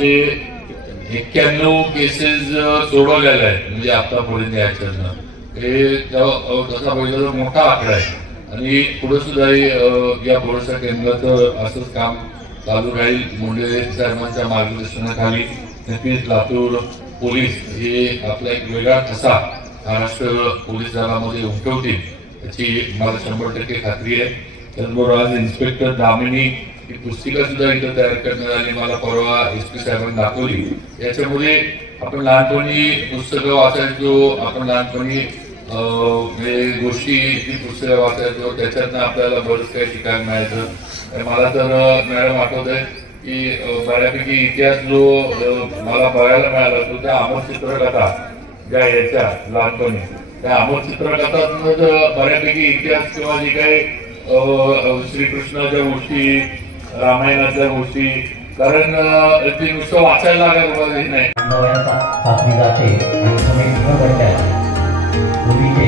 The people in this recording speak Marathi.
591 केसेस सोडवलेल्या आहेत, म्हणजे आतापर्यंत याच्यानं हे तसा पहिला मोठा आकडा आहे आणि पुढे सुद्धा या भरोसा केंद्राचं असंच काम चालू राहील. मुंडे साहेबांच्या मार्गदर्शनाखाली नक्कीच लातूर पोलीस हे आपला एक वेगळा ठसा महाराष्ट्र पोलीस दलामध्ये उमटवतील याची मला 100% खात्री आहे. त्याचबरोबर आज इन्स्पेक्टर दामिनी ही पुस्तिका सुद्धा इथं तयार करण्यात आली, मला परवा SP साहेबांनी दाखवली. याच्यामध्ये आपण लहानपणी पुस्तकं वाचायचो, आपण लहानपणी गोष्टी ती पुस्तकं वाचायचो, त्याच्यातनं आपल्याला बरंच काही शिकायला मिळायचं. मला तर मॅडम आठवत आहे की बऱ्यापैकी इतिहास जो मला बघायला मिळाला तो त्या अमर चित्रकथा ज्या याच्या लहानपणी त्या अमर चित्रकथातून बऱ्यापैकी इतिहास किंवा जे काही श्रीकृष्णाच्या गोष्टी, रामायणाच्या गोष्टी, कारण ती नुसतं वाचायला लागत नाही. साधली जाते आणि